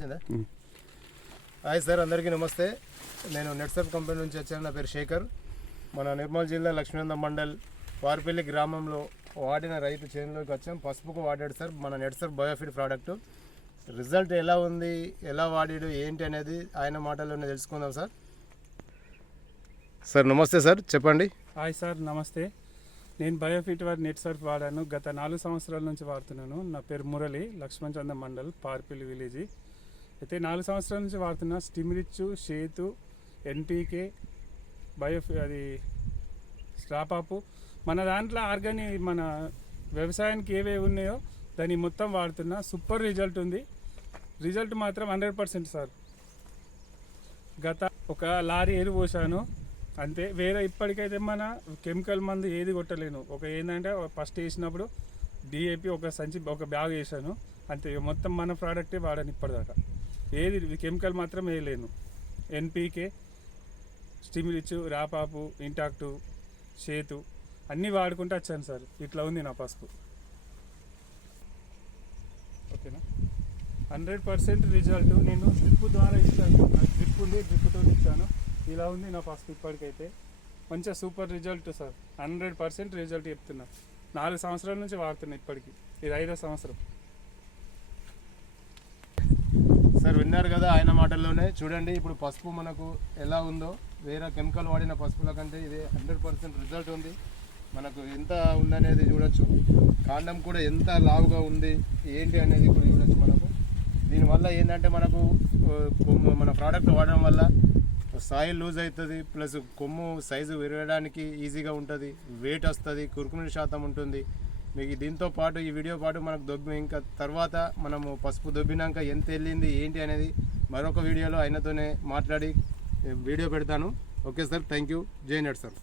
వచ్చిందా? Hi sir, అందరికీ నమస్తే. నేను నెట్సర్ఫ్ కంపెనీ నుంచి వచ్చాను. నా పేరు శేఖర్. మన నిర్మల్ జిల్లా లక్ష్మీనంద మండల్ వారిపల్లి గ్రామంలో వాడిన రైతు చేనులోకి వచ్చాం. పసుపుకు వాడాడు సార్ మన నెట్సర్ఫ్ బయోఫిట్ ప్రోడక్ట్. రిజల్ట్ ఎలా ఉంది, ఎలా వాడాడు ఏంటి అనేది ఆయన మాటల్లోనే తెలుసుకుందాం సార్. సార్ నమస్తే సార్, చెప్పండి. హాయ్ సార్, నమస్తే. నేను బయోఫిట్ వారి నెట్సర్ఫ్ వాడాను. గత 4 సంవత్సరాల నుంచి వాడుతున్నాను. నా పేరు మురళి, లక్ష్మణచంద మండల్, పార్పిల్లి విలేజ్. అయితే 4 సంవత్సరాల నుంచి వాడుతున్నా. స్టిమ్రిచ్, షేతు, ఎన్పీకే, అది స్ట్రాపాపు, మన దాంట్లో ఆర్గానిక్, మన వ్యవసాయానికి ఏవేవి ఉన్నాయో దాన్ని మొత్తం వాడుతున్నా. సూపర్ రిజల్ట్ ఉంది. రిజల్ట్ మాత్రం 100% సార్. గత ఒక లారీ ఎరువు పోసాను అంతే. వేరే ఇప్పటికైతే మన కెమికల్ మందు ఏది కొట్టలేను. ఒక ఏంటంటే ఫస్ట్ వేసినప్పుడు డిఏపి ఒక బ్యాగ్ వేసాను అంతే. మొత్తం మన ప్రోడక్టే వాడాను ఇప్పటిదాకా. ఏది కెమికల్ మాత్రం వేయలేను. ఎన్పీకే, స్టిమ్రిచ్, రాపాపు, ఇంటాక్టు, షేతు అన్నీ వాడుకుంటూ వచ్చాను సార్. ఇట్లా ఉంది నా పసుపు. ఓకేనా? 100% రిజల్ట్. నేను డ్రిప్ ద్వారా ఇస్తాను. నాకు డ్రిప్ ఉంది, డ్రిప్తో ఇచ్చాను. ఇలా ఉంది నా పసుపు ఇప్పటికైతే. మంచిగా సూపర్ రిజల్ట్ సార్. 100% రిజల్ట్ చెప్తున్నా. 4 సంవత్సరాల నుంచి వాడుతున్నా. ఇప్పటికి ఇది 5వ సంవత్సరం సార్. విన్నారు కదా ఆయన మాటల్లోనే. చూడండి ఇప్పుడు పసుపు మనకు ఎలా ఉందో. వేరే కెమికల్ వాడిన పసుపుల కంటే ఇది 100% రిజల్ట్ ఉంది. మనకు ఎంత ఉందనేది చూడొచ్చు. కాండం కూడా ఎంత లావుగా ఉంది ఏంటి అనేది కూడా చూడొచ్చు. మనకు దీనివల్ల ఏంటంటే మనకు మన ప్రోడక్ట్ వాడడం వల్ల సాయిల్ లూజ్ అవుతుంది, ప్లస్ కొమ్ము సైజు విరగడానికి ఈజీగా ఉంటుంది, వెయిట్ వస్తుంది, కురుకుని శాతం ఉంటుంది మీకు. దీంతో పాటు ఈ వీడియో పాటు మనకు ఇంకా తర్వాత మనము పసుపు దొబ్బినాక ఎంత వెళ్ళింది ఏంటి అనేది మరొక వీడియోలో ఆయనతోనే మాట్లాడి వీడియో పెడతాను. Okay sir, thank you. జై నెట్సర్ఫ్.